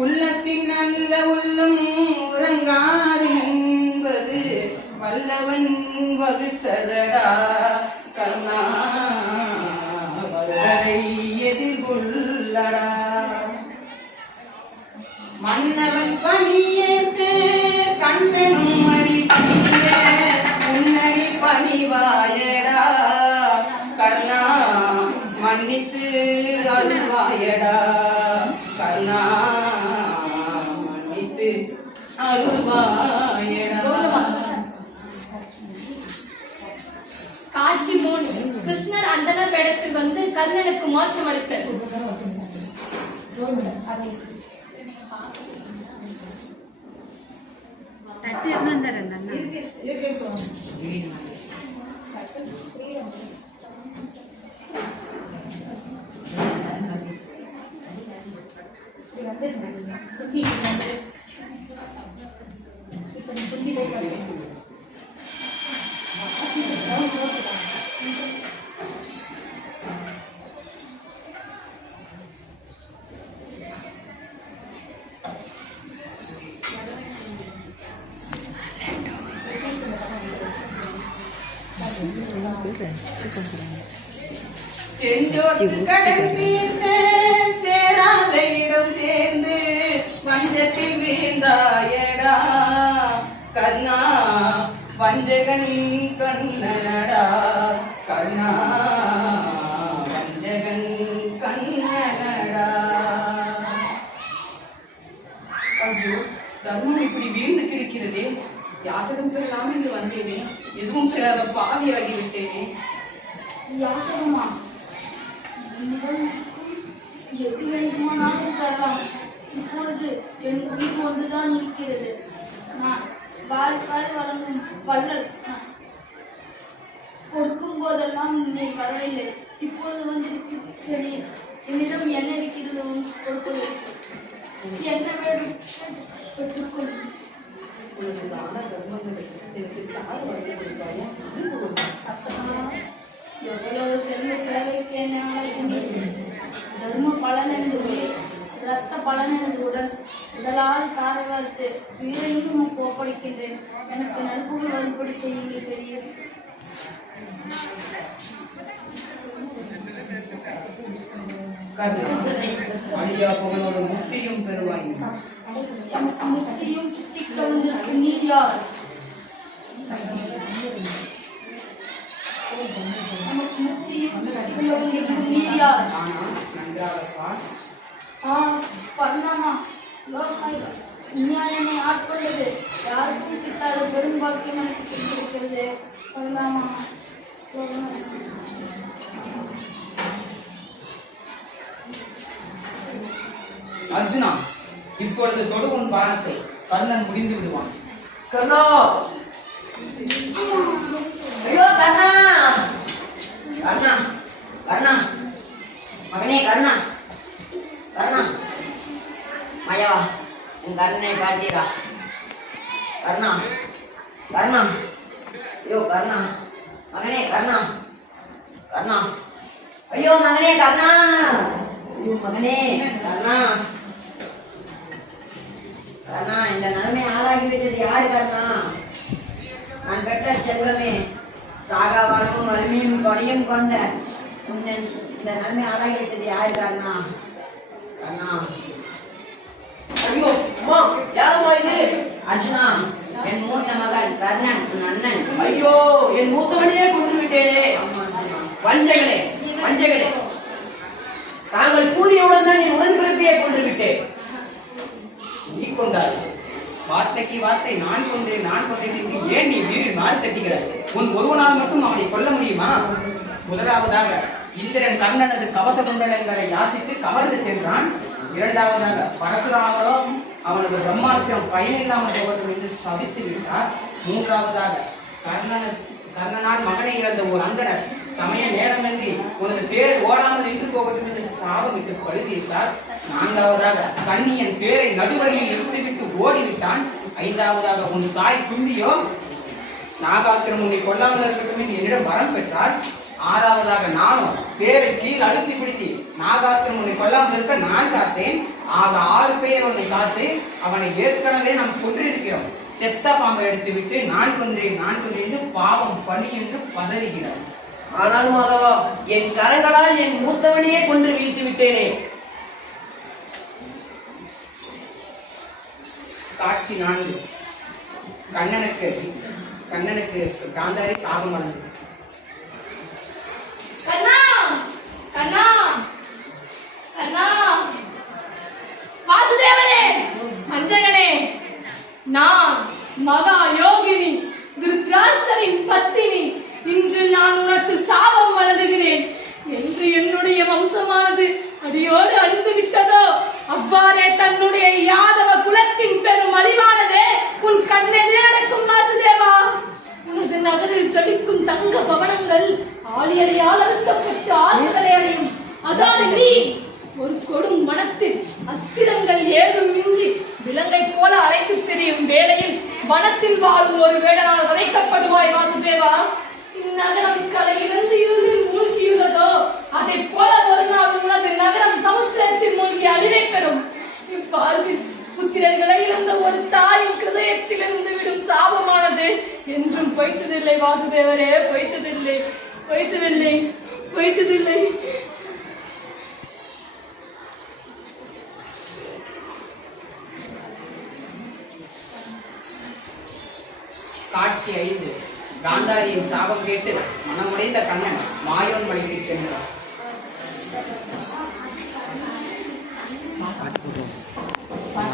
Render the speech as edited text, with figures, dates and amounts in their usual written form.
உள்ளத்தின் நல்ல உள்ளம் உறங்காதென்பது வல்லவன் வகுத்ததடா கருணா வருவதை எதிர்கொள்ளடா. மன்னவன் பணியேற்று கண்டனும் அடி பணிய முன்னணி பணிவாயடா கருணா மன்னித்து அருள்வாயடா கருணா மன்னித்து அருள்வாயடா. காட்சி 3. கிருஷ்ணர் அந்தனர் வேடத்தில் வந்து கர்ணனுக்கு மோட்சம் அளித்தார். செஞ்சோட்டு கடன் தீர்த்து சேராத இடம் சேர்ந்து வஞ்சத்தில் வீழ்ந்தாயடா கர்ணா வஞ்சகன் கண்ணனடா கர்ணா வஞ்சகன் கண்ணனடா. ஐயோ தர்மம் இப்படி வீழ்ந்து கிடக்கிறதே. யாசகம் பெறலாம் என்று வந்தேனே, எதுவும் பெறாத பாவியாகிவிட்டேனே. யாசகமா? எது வேண்டுமானாலும் தரலாம். இப்பொழுது என் உயிர் ஒன்றுதான் இருக்கிறது. நான் வாரி வாரி வழங்கும் வள்ளல். கொடுக்கும் போதெல்லாம் நீ வரவில்லை. இப்பொழுது வந்திருக்கிறேன். என்னிடம் என்ன இருக்கிறது கொடுப்பதற்கு? என்ன வேண்டும் பெற்றுக்கொள். எவ்வளவு செல்வ சேவைக்கு தர்ம பலன் என்பது இரத்த பலன் எனது உடலால் தாரை வார்த்து உயிரையும் ஒப்படைக்கின்றேன். எனக்கு நட்புகள் வரும்படி செய்யுங்கள் பெரிய. முக்தியும் பெறுவாய். முக்தியும் சித்திக்க வந்திருக்கும் நீர் யார்? நீர் யார்? பர்ணமா என்னை ஆட்கொண்டது யாருக்கும் கிட்டாத பெரும்பாக்கியம் எனக்கு கிடைத்திருக்கிறது. பர்ணமா அர்ஜுனா, இப்பொழுது தொடுகும் பானத்தை கர்ணன் முடிந்து விடுவான். கர்ணா! ஐயோ கர்ணா! கர்ணா! கர்ணா! மகனே கர்ணா! கர்ணா! மயவா, உன் கண்ணனை காட்டீரா? கர்ணா! கர்ணா! ஐயோ கர்ணா! மகனே கர்ணா! கர்ணா! ஐயோ மகனே கர்ணா! ஐயோ மகனே கர்ணா! கர்ணா, இந்த நிலைமை ஆளாகிவிட்டது யாரு கர்ணா? நான் பெற்ற செல்வமே, சாகாவானும் வலிமையும் கொடையும் கொண்ட உன்னை இந்த நிலைமை ஆளாகிவிட்டது யாரு கர்ணா? கர்ணா! ஐயோ அம்மா, யாருமா இது? அர்ஜுனா, என் மூத்த மகன் கர்ணன், உன் அண்ணன். ஐயோ, என் மூத்தவனையே கொண்டு விட்டேனே. வஞ்சகனே, வஞ்சகனே, தாங்கள் கூறியவுடன் தான் என் உடன்பிறப்பையே கொண்டு விட்டேன். நீ கொண்டாய். வார்த்தைக்கு வார்த்தை நான் கொன்றேன் என்று ஏன் நீ வீரில் மாறி தட்டுகிறாய்? உன் ஒருவனால் மட்டும் அவனை கொல்ல முடியுமா? முதலாவதாக இந்திரன் கர்ணனது கவச குண்டலங்களை யாசித்து கவர்ந்து சென்றான். இரண்டாவதாக பரசுராமரோ அவனது பிரம்மாஸ்திரம் பயனில்லாமல் போகட்டும் என்று சபித்து விட்டார். மூன்றாவதாக கர்ணனால் மகனை இழந்த ஒரு அந்தனர் சமய நேரமின்றி உனது தேர் ஓடாமல் நின்று போகட்டும் என்று சாபமிட்டு பழுதிவிட்டார். நான்காவதாக கண்ணியன் தேரை நடுவழியில் இழுத்துவிட்டு ஓடிவிட்டான். ஐந்தாவதாக உன் தாய் குந்தியோ நாகாசுரம் உன்னை கொல்லாமல் இருக்கட்டும் என்று என்னிடம் வரம் பெற்றார். ஆறாவதாக நானும் பேரை கீழ் அழுத்தி பிடித்து நாகாசுரன் உன்னை கொல்லாமல் இருக்க நான் காத்தேன். ஆக 6 பேர் உன்னை காத்து அவனை ஏற்கனவே நாம் கொன்றிருக்கிறோம். செத்த பாம்பை எடுத்து விட்டு நான் கொன்றேன் என்று பாவம் பழி என்று பதறுகிறார். ஆனால் மாதவா, என் கரங்களால் என் மூத்தவனையே கொன்று வீழ்த்து விட்டேனே. காட்சி 4. கண்ணனுக்கு காந்தாரி சாபம் வந்தது. கண்ணா கண்ணா கண்ணா, வாசுதேவனே, மஞ்சகனே, நான் மகா யோகினி திருதராஷ்டிரரின் பத்தினி. இன்று நான் உனக்கு சாபம் வழங்குகிறேன். என்று என்னுடைய வம்சமானது அடியோடு அழிந்து விட்டதோ, அவ்வாறே தன்னுடைய யாதவ குலத்தின் பெரும் அழிவானதே உன் கண்ணெதிரே நடக்கும். வாசுதேவா, உனது நகரில் ஜொலிக்கும் தங்க பவனங்கள் ஆளியறையால் அழுத்தப்பட்டு ஆழ்கரை அடையும். அதாவது நீ ஒரு கொடும் வனத்தில் அஸ்திரங்கள் ஏதும் மின்றி விலங்கை போல அழைத்து திரியும் வேளையில் வனத்தில் வாழும் ஒரு வேடனால் வதைக்கப்படுவாய். வாசுதேவா, இந்நகரம் கலையிலிருந்து இருளில் மூழ்கியுள்ளதோ, அதை போல ஒரு நாள் உனது நகரம் சமுத்திரத்தில் மூழ்கி அழிவை பெறும். இவ்வாழ்வில் புத்திரர்களை இழந்த ஒரு தாயின் ஹிருதயத்திலிருந்து விடும் சாபமானது என்றும் பொய்த்ததில்லை. வாசுதேவரே, பொய்த்ததில்லை, பொய்த்ததில்லை, பொய்த்ததில்லை. காட்சி 5. காந்தாரியின் சாபம் கேட்டு மனமுடைந்த கண்ணன் மாயோன் மலைக்கு சென்றார்.